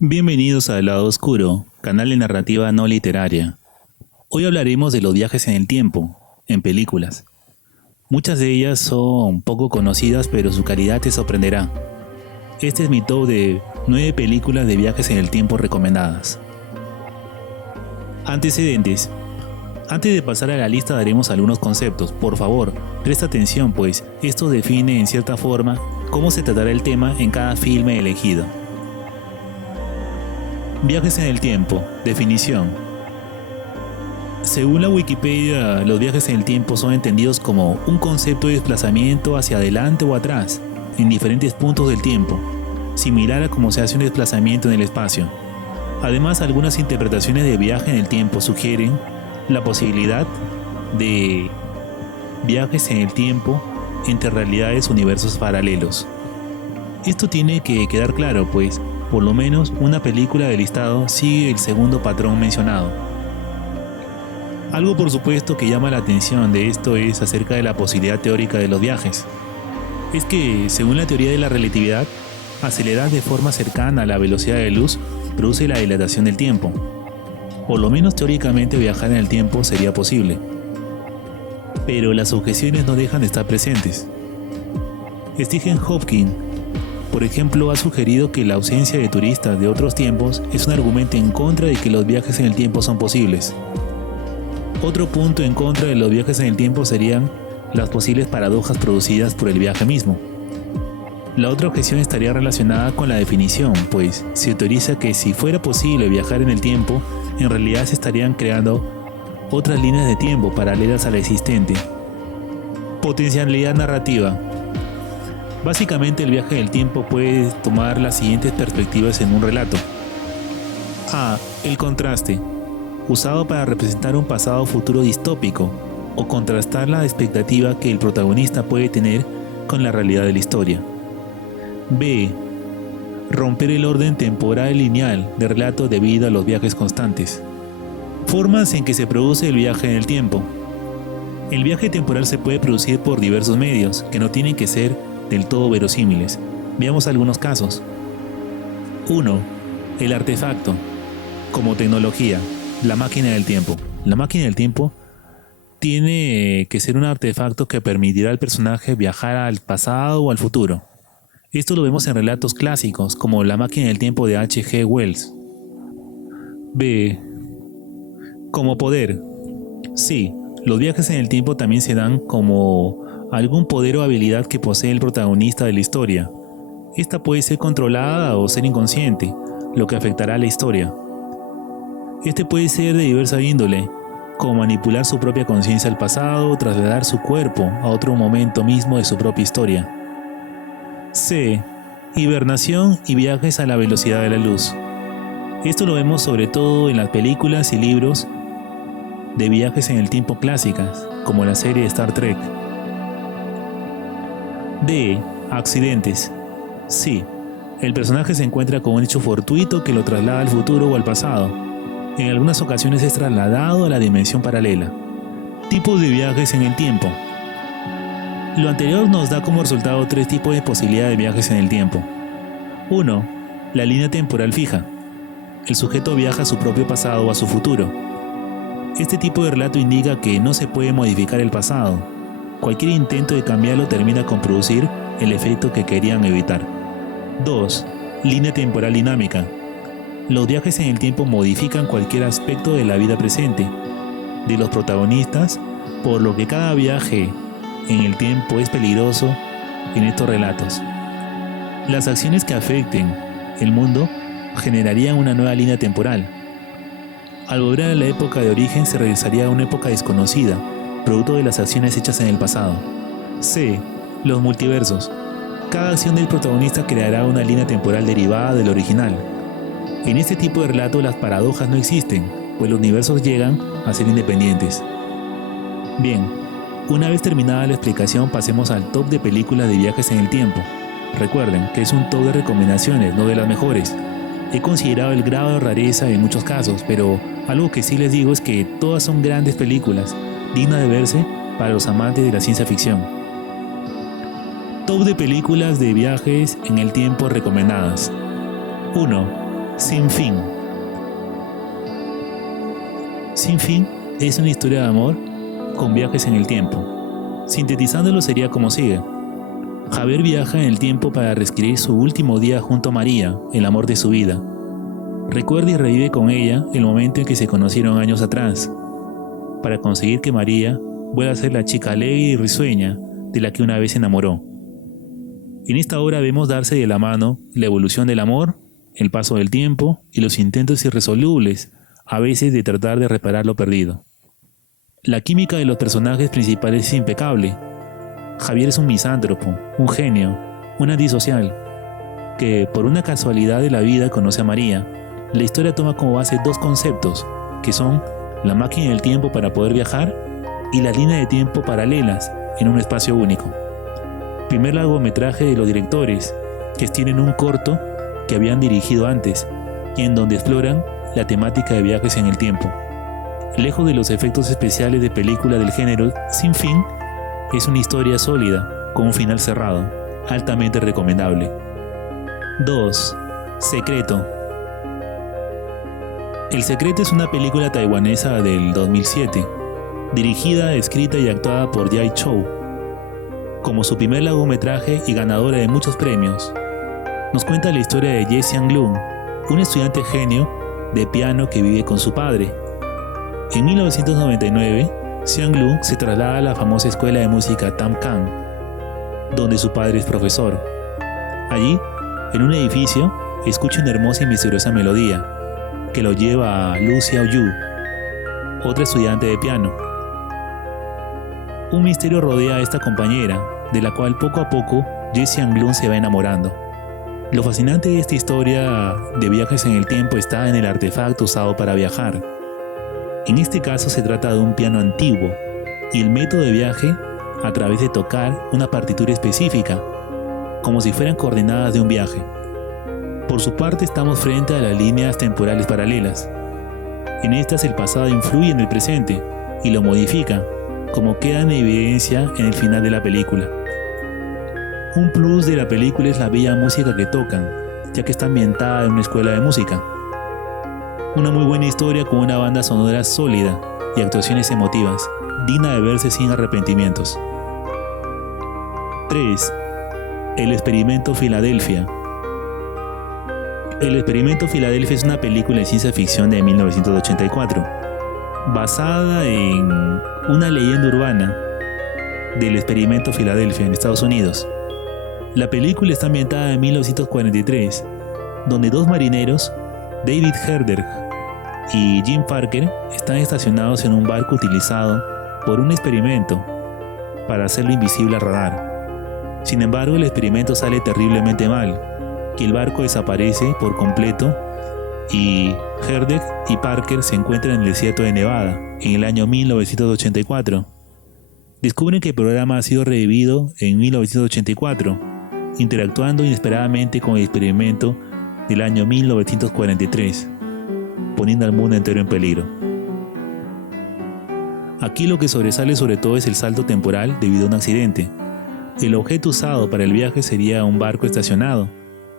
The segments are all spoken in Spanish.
Bienvenidos a El Lado Oscuro, canal de narrativa no literaria. Hoy hablaremos de los viajes en el tiempo, en películas. Muchas de ellas son poco conocidas, pero su calidad te sorprenderá. Este es mi top de 9 películas de viajes en el tiempo recomendadas. Antecedentes. Antes de pasar a la lista daremos algunos conceptos. Por favor, presta atención, pues esto define en cierta forma cómo se tratará el tema en cada filme elegido. Viajes en el tiempo. Definición. Según la Wikipedia, los viajes en el tiempo son entendidos como un concepto de desplazamiento hacia adelante o atrás, en diferentes puntos del tiempo, similar a cómo se hace un desplazamiento en el espacio. Además, algunas interpretaciones de viaje en el tiempo sugieren la posibilidad de viajes en el tiempo entre realidades o universos paralelos. Esto tiene que quedar claro, pues por lo menos una película del listado sigue el segundo patrón mencionado. Algo por supuesto que llama la atención de esto es acerca de la posibilidad teórica de los viajes. Es que, según la teoría de la relatividad, acelerar de forma cercana a la velocidad de luz produce la dilatación del tiempo. Por lo menos teóricamente viajar en el tiempo sería posible. Pero las objeciones no dejan de estar presentes. Stephen Hawking, por ejemplo, ha sugerido que la ausencia de turistas de otros tiempos es un argumento en contra de que los viajes en el tiempo son posibles. Otro punto en contra de los viajes en el tiempo serían las posibles paradojas producidas por el viaje mismo. La otra objeción estaría relacionada con la definición, pues se teoriza que si fuera posible viajar en el tiempo, en realidad se estarían creando otras líneas de tiempo paralelas a la existente. Potencialidad narrativa. Básicamente el viaje del tiempo puede tomar las siguientes perspectivas en un relato. A. El contraste, usado para representar un pasado o futuro distópico, o contrastar la expectativa que el protagonista puede tener con la realidad de la historia. B. Romper el orden temporal lineal de relato debido a los viajes constantes. Formas en que se produce el viaje en el tiempo. El viaje temporal se puede producir por diversos medios, que no tienen que ser del todo verosímiles. Veamos algunos casos. 1. El artefacto. Como tecnología, la máquina del tiempo. La máquina del tiempo tiene que ser un artefacto que permitirá al personaje viajar al pasado o al futuro. Esto lo vemos en relatos clásicos como La máquina del tiempo de H. G. Wells. B. Como poder. Sí, los viajes en el tiempo también se dan como algún poder o habilidad que posee el protagonista de la historia. Esta puede ser controlada o ser inconsciente, lo que afectará a la historia. Este puede ser de diversa índole, como manipular su propia conciencia al pasado o trasladar su cuerpo a otro momento mismo de su propia historia. C. Hibernación y viajes a la velocidad de la luz. Esto lo vemos sobre todo en las películas y libros de viajes en el tiempo clásicas, como la serie Star Trek. D. Accidentes. Sí, el personaje se encuentra con un hecho fortuito que lo traslada al futuro o al pasado. En algunas ocasiones es trasladado a la dimensión paralela. Tipos de viajes en el tiempo. Lo anterior nos da como resultado 3 tipos de posibilidad de viajes en el tiempo. 1. La línea temporal fija. El sujeto viaja a su propio pasado o a su futuro. Este tipo de relato indica que no se puede modificar el pasado. Cualquier intento de cambiarlo termina con producir el efecto que querían evitar. 2. Línea temporal dinámica. Los viajes en el tiempo modifican cualquier aspecto de la vida presente de los protagonistas, por lo que cada viaje en el tiempo es peligroso en estos relatos. Las acciones que afecten el mundo generarían una nueva línea temporal. Al volver a la época de origen se regresaría a una época desconocida, producto de las acciones hechas en el pasado. C. Los multiversos. Cada acción del protagonista creará una línea temporal derivada del original. En este tipo de relato las paradojas no existen, pues los universos llegan a ser independientes. Bien, una vez terminada la explicación pasemos al top de películas de viajes en el tiempo. Recuerden que es un top de recomendaciones, no de las mejores. He considerado el grado de rareza en muchos casos, pero algo que sí les digo es que todas son grandes películas, dignas de verse para los amantes de la ciencia ficción. Top de películas de viajes en el tiempo recomendadas. 1. Sin fin. Sin fin es una historia de amor con viajes en el tiempo. Sintetizándolo sería como sigue. Javier viaja en el tiempo para reescribir su último día junto a María, el amor de su vida. Recuerda y revive con ella el momento en que se conocieron años atrás, para conseguir que María vuelva a ser la chica alegre y risueña de la que una vez se enamoró. En esta obra vemos darse de la mano la evolución del amor, el paso del tiempo y los intentos irresolubles, a veces, de tratar de reparar lo perdido. La química de los personajes principales es impecable. Javier es un misántropo, un genio, un antisocial, que por una casualidad de la vida conoce a María. La historia toma como base dos conceptos, que son la máquina del tiempo para poder viajar y las líneas de tiempo paralelas en un espacio único. Primer largometraje de los directores, que tienen un corto que habían dirigido antes y en donde exploran la temática de viajes en el tiempo. Lejos de los efectos especiales de película del género, Sin fin es una historia sólida con un final cerrado, altamente recomendable. 2. Secreto. El Secreto es una película taiwanesa del 2007, dirigida, escrita y actuada por Jay Chou. Como su primer largometraje y ganadora de muchos premios, nos cuenta la historia de Ye Xianglun, un estudiante genio de piano que vive con su padre. En 1999, Xianglun se traslada a la famosa escuela de música Tam Kang, donde su padre es profesor. Allí, en un edificio, escucha una hermosa y misteriosa melodía que lo lleva a Lu Xiaoyu, otra estudiante de piano. Un misterio rodea a esta compañera, de la cual poco a poco Ye Xianglun se va enamorando. Lo fascinante de esta historia de viajes en el tiempo está en el artefacto usado para viajar. En este caso se trata de un piano antiguo y el método de viaje a través de tocar una partitura específica, como si fueran coordenadas de un viaje. Por su parte, estamos frente a las líneas temporales paralelas. En estas el pasado influye en el presente y lo modifica, como queda en evidencia en el final de la película. Un plus de la película es la bella música que tocan, ya que está ambientada en una escuela de música. Una muy buena historia con una banda sonora sólida y actuaciones emotivas, digna de verse sin arrepentimientos. 3. El experimento Filadelfia. El experimento Filadelfia es una película de ciencia ficción de 1984, basada en una leyenda urbana del experimento Filadelfia en Estados Unidos. La película está ambientada en 1943, donde dos marineros, David Herder y Jim Parker, están estacionados en un barco utilizado por un experimento para hacerlo invisible al radar. Sin embargo, el experimento sale terriblemente mal, que el barco desaparece por completo y Herder y Parker se encuentran en el desierto de Nevada en el año 1984. Descubren que el programa ha sido revivido en 1984, interactuando inesperadamente con el experimento del año 1943, poniendo al mundo entero en peligro. Aquí lo que sobresale sobre todo es el salto temporal debido a un accidente. El objeto usado para el viaje sería un barco estacionado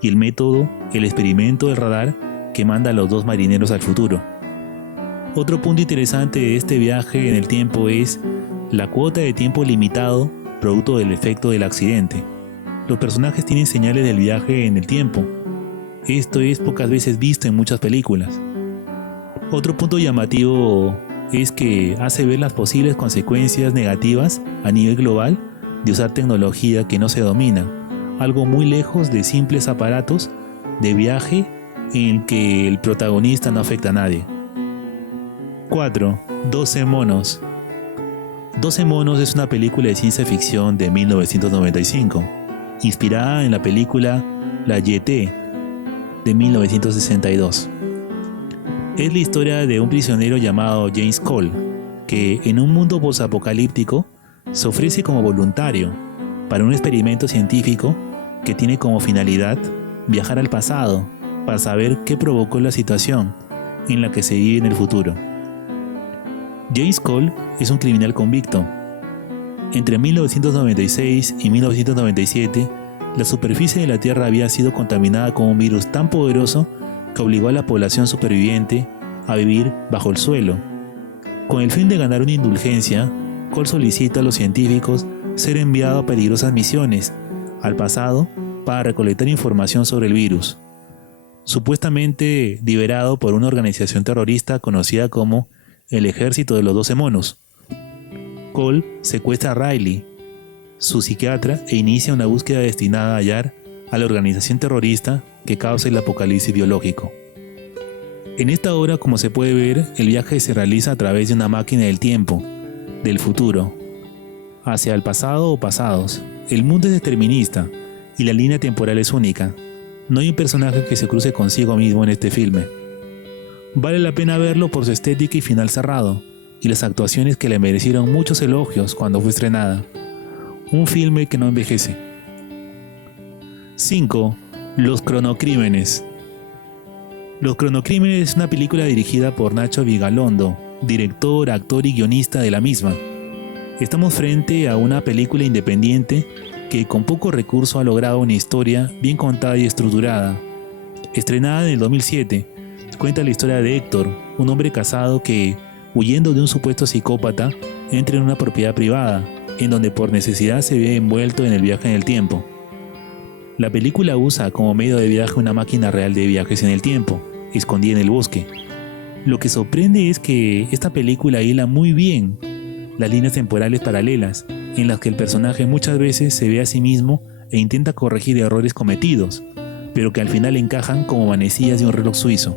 y el método, el experimento del radar que manda a los dos marineros al futuro. Otro punto interesante de este viaje en el tiempo es la cuota de tiempo limitado producto del efecto del accidente. Los personajes tienen señales del viaje en el tiempo. Esto es pocas veces visto en muchas películas. Otro punto llamativo es que hace ver las posibles consecuencias negativas a nivel global de usar tecnología que no se domina, algo muy lejos de simples aparatos de viaje en el que el protagonista no afecta a nadie. 4. 12 monos. 12 monos es una película de ciencia ficción de 1995, inspirada en la película La Jetée de 1962. Es la historia de un prisionero llamado James Cole, que en un mundo posapocalíptico se ofrece como voluntario para un experimento científico que tiene como finalidad viajar al pasado para saber qué provocó la situación en la que se vive en el futuro. James Cole es un criminal convicto. Entre 1996 y 1997, la superficie de la Tierra había sido contaminada con un virus tan poderoso que obligó a la población superviviente a vivir bajo el suelo. Con el fin de ganar una indulgencia, Cole solicita a los científicos ser enviado a peligrosas misiones al pasado para recolectar información sobre el virus, supuestamente liberado por una organización terrorista conocida como el Ejército de los 12 Monos. Cole secuestra a Riley, su psiquiatra, e inicia una búsqueda destinada a hallar a la organización terrorista que causa el apocalipsis biológico. En esta obra, como se puede ver, el viaje se realiza a través de una máquina del tiempo, del futuro, hacia el pasado o pasados. El mundo es determinista y la línea temporal es única. No hay un personaje que se cruce consigo mismo en este filme. Vale la pena verlo por su estética y final cerrado, y las actuaciones que le merecieron muchos elogios cuando fue estrenada. Un filme que no envejece. 5. Los cronocrímenes. Los cronocrímenes es una película dirigida por Nacho Vigalondo, director, actor y guionista de la misma. Estamos frente a una película independiente que con poco recurso ha logrado una historia bien contada y estructurada. Estrenada en el 2007, cuenta la historia de Héctor, un hombre casado que, huyendo de un supuesto psicópata, entra en una propiedad privada, en donde por necesidad se ve envuelto en el viaje en el tiempo. La película usa como medio de viaje una máquina real de viajes en el tiempo, escondida en el bosque. Lo que sorprende es que esta película hila muy bien las líneas temporales paralelas, en las que el personaje muchas veces se ve a sí mismo e intenta corregir errores cometidos, pero que al final encajan como manecillas de un reloj suizo.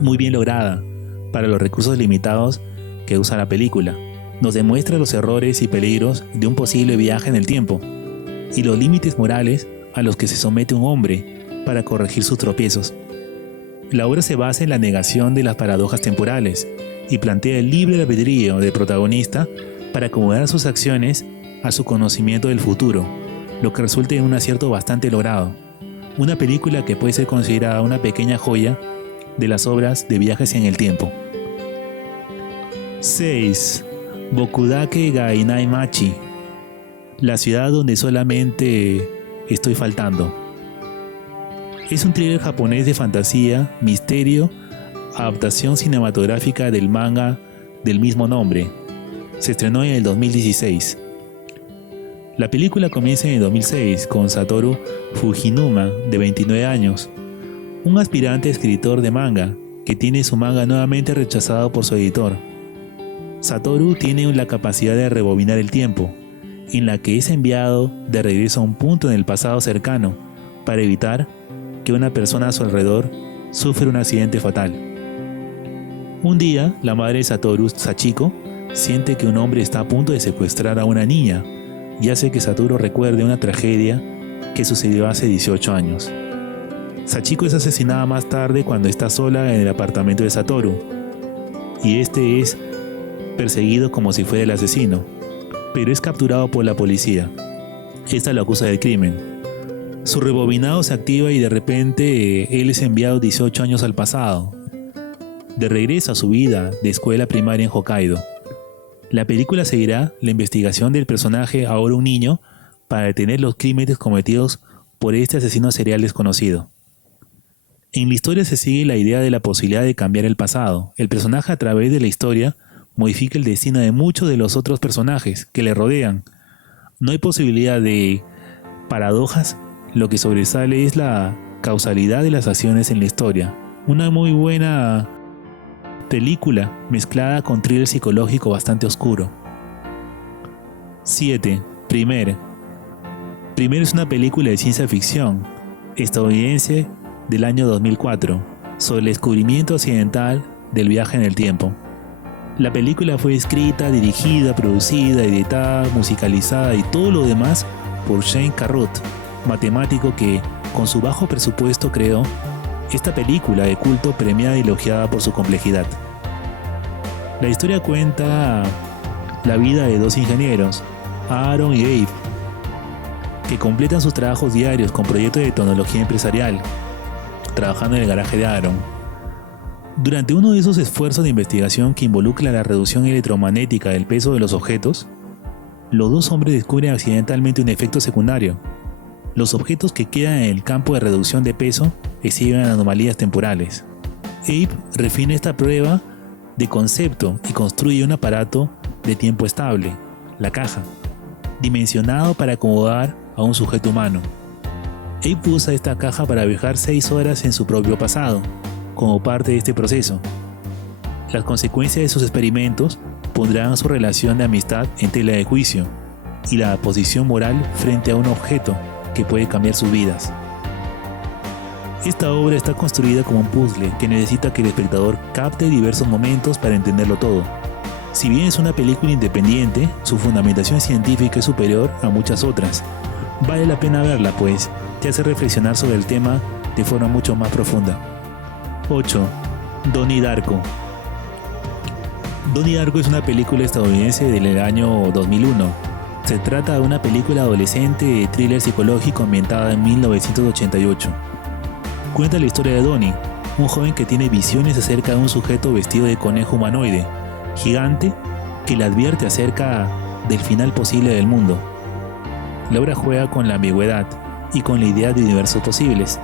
Muy bien lograda, para los recursos limitados que usa la película. Nos demuestra los errores y peligros de un posible viaje en el tiempo, y los límites morales a los que se somete un hombre para corregir sus tropiezos. La obra se basa en la negación de las paradojas temporales y plantea el libre albedrío del protagonista para acomodar sus acciones a su conocimiento del futuro, lo que resulta en un acierto bastante logrado. Una película que puede ser considerada una pequeña joya de las obras de viajes en el tiempo. 6. Bokudake ga inai machi. La ciudad donde solamente estoy faltando. Es un thriller japonés de fantasía, misterio, adaptación cinematográfica del manga del mismo nombre. Se estrenó en el 2016. La película comienza en el 2006 con Satoru Fujinuma, de 29 años, un aspirante escritor de manga que tiene su manga nuevamente rechazado por su editor. Satoru tiene la capacidad de rebobinar el tiempo, en la que es enviado de regreso a un punto en el pasado cercano para evitar que una persona a su alrededor sufra un accidente fatal. Un día, la madre de Satoru, Sachiko, siente que un hombre está a punto de secuestrar a una niña y hace que Satoru recuerde una tragedia que sucedió hace 18 años. Sachiko es asesinada más tarde cuando está sola en el apartamento de Satoru, y este es perseguido como si fuera el asesino, pero es capturado por la policía. Esta lo acusa del crimen. Su rebobinado se activa y de repente él es enviado 18 años al pasado, de regreso a su vida de escuela primaria en Hokkaido. La película seguirá la investigación del personaje, ahora un niño, para detener los crímenes cometidos por este asesino serial desconocido. En la historia se sigue la idea de la posibilidad de cambiar el pasado. El personaje, a través de la historia, modifica el destino de muchos de los otros personajes que le rodean. No hay posibilidad de paradojas, lo que sobresale es la causalidad de las acciones en la historia. Una muy buena película mezclada con thriller psicológico bastante oscuro. 7. Primer es una película de ciencia ficción estadounidense del año 2004 sobre el descubrimiento accidental del viaje en el tiempo. La película fue escrita, dirigida, producida, editada, musicalizada y todo lo demás por Shane Carruth, matemático que, con su bajo presupuesto, creó esta película de culto premiada y elogiada por su complejidad. La historia cuenta la vida de dos ingenieros, Aaron y Abe, que completan sus trabajos diarios con proyectos de tecnología empresarial, trabajando en el garaje de Aaron. Durante uno de esos esfuerzos de investigación que involucra la reducción electromagnética del peso de los objetos, los dos hombres descubren accidentalmente un efecto secundario. Los objetos que quedan en el campo de reducción de peso exhiben anomalías temporales. Abe refina esta prueba de concepto y construye un aparato de tiempo estable, la caja, dimensionado para acomodar a un sujeto humano. Abe usa esta caja para viajar 6 horas en su propio pasado, como parte de este proceso. Las consecuencias de sus experimentos pondrán su relación de amistad en tela de juicio y la posición moral frente a un objeto que puede cambiar sus vidas. Esta obra está construida como un puzzle que necesita que el espectador capte diversos momentos para entenderlo todo. Si bien es una película independiente, su fundamentación científica es superior a muchas otras. Vale la pena verla, pues te hace reflexionar sobre el tema de forma mucho más profunda. 8. Donnie Darko. Donnie Darko es una película estadounidense del año 2001. Se trata de una película adolescente de thriller psicológico ambientada en 1988. Cuenta la historia de Donnie, un joven que tiene visiones acerca de un sujeto vestido de conejo humanoide, gigante, que le advierte acerca del final posible del mundo. La obra juega con la ambigüedad y con la idea de universos posibles.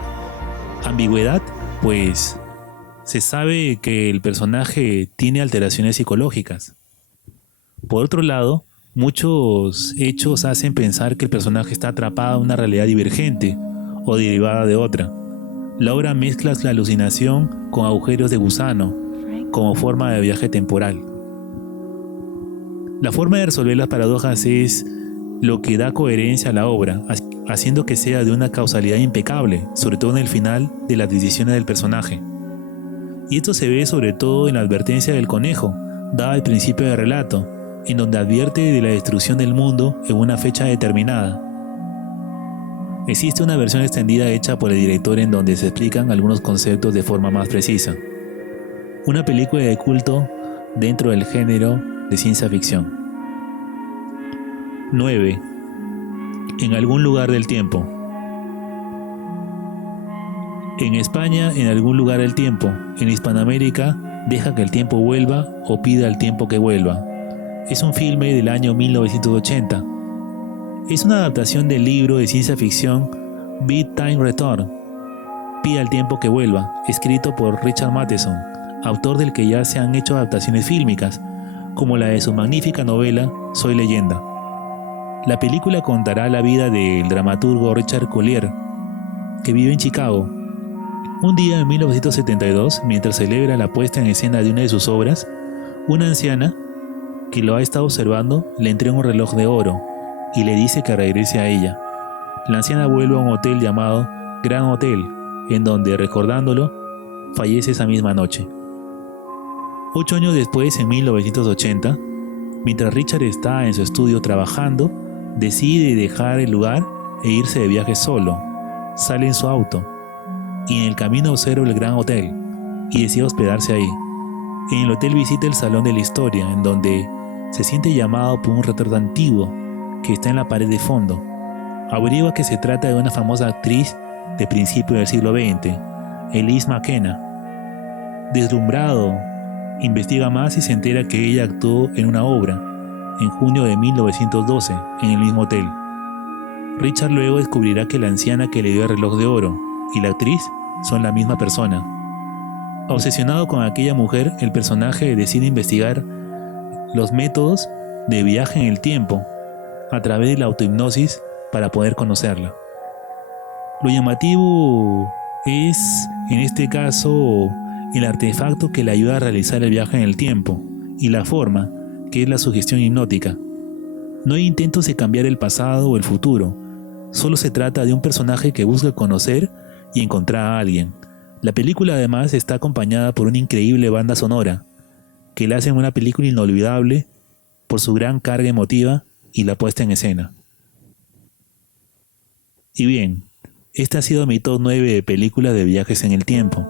Ambigüedad, pues se sabe que el personaje tiene alteraciones psicológicas. Por otro lado, muchos hechos hacen pensar que el personaje está atrapado en una realidad divergente o derivada de otra. La obra mezcla la alucinación con agujeros de gusano como forma de viaje temporal. La forma de resolver las paradojas es lo que da coherencia a la obra, haciendo que sea de una causalidad impecable, sobre todo en el final de las decisiones del personaje. Y esto se ve sobre todo en la advertencia del conejo, dada al principio del relato, en donde advierte de la destrucción del mundo en una fecha determinada. Existe una versión extendida hecha por el director en donde se explican algunos conceptos de forma más precisa. Una película de culto dentro del género de ciencia ficción. 9. En algún lugar del tiempo. En España, en algún lugar del tiempo. En Hispanoamérica, Deja que el tiempo vuelva o Pide al tiempo que vuelva. Es un filme del año 1980. Es una adaptación del libro de ciencia ficción Bid Time Return, Pide al tiempo que vuelva, escrito por Richard Matheson, autor del que ya se han hecho adaptaciones fílmicas, como la de su magnífica novela Soy Leyenda. La película contará la vida del dramaturgo Richard Collier, que vive en Chicago. Un día en 1972, mientras celebra la puesta en escena de una de sus obras, una anciana que lo ha estado observando le entrega un reloj de oro y le dice que regrese a ella. La anciana vuelve a un hotel llamado Gran Hotel, en donde, recordándolo, fallece esa misma noche. 8 años después, en 1980, mientras Richard está en su estudio trabajando, decide dejar el lugar e irse de viaje solo. Sale en su auto y en el camino observa el Gran Hotel y decide hospedarse ahí. En el hotel visita el Salón de la Historia, en donde se siente llamado por un retrato antiguo que está en la pared de fondo. Averigua que se trata de una famosa actriz de principios del siglo XX, Elise McKenna. Deslumbrado, investiga más y se entera que ella actuó en una obra, en junio de 1912, en el mismo hotel. Richard luego descubrirá que la anciana que le dio el reloj de oro y la actriz son la misma persona. Obsesionado con aquella mujer, el personaje decide investigar los métodos de viaje en el tiempo a través de la autohipnosis para poder conocerla. Lo llamativo es, en este caso, el artefacto que le ayuda a realizar el viaje en el tiempo y la forma, que es la sugestión hipnótica. No hay intentos de cambiar el pasado o el futuro, solo se trata de un personaje que busca conocer y encontrar a alguien. La película además está acompañada por una increíble banda sonora, que la hacen una película inolvidable por su gran carga emotiva y la puesta en escena. Y bien, este ha sido mi top 9 de películas de viajes en el tiempo.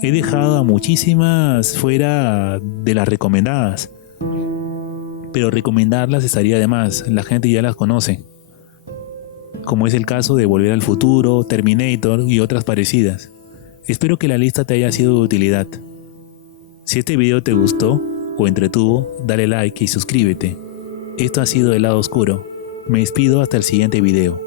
He dejado a muchísimas fuera de las recomendadas, pero recomendarlas estaría de más, la gente ya las conoce, como es el caso de Volver al Futuro, Terminator y otras parecidas. Espero que la lista te haya sido de utilidad. Si este video te gustó o entretuvo, dale like y suscríbete. Esto ha sido El Lado Oscuro. Me despido hasta el siguiente video.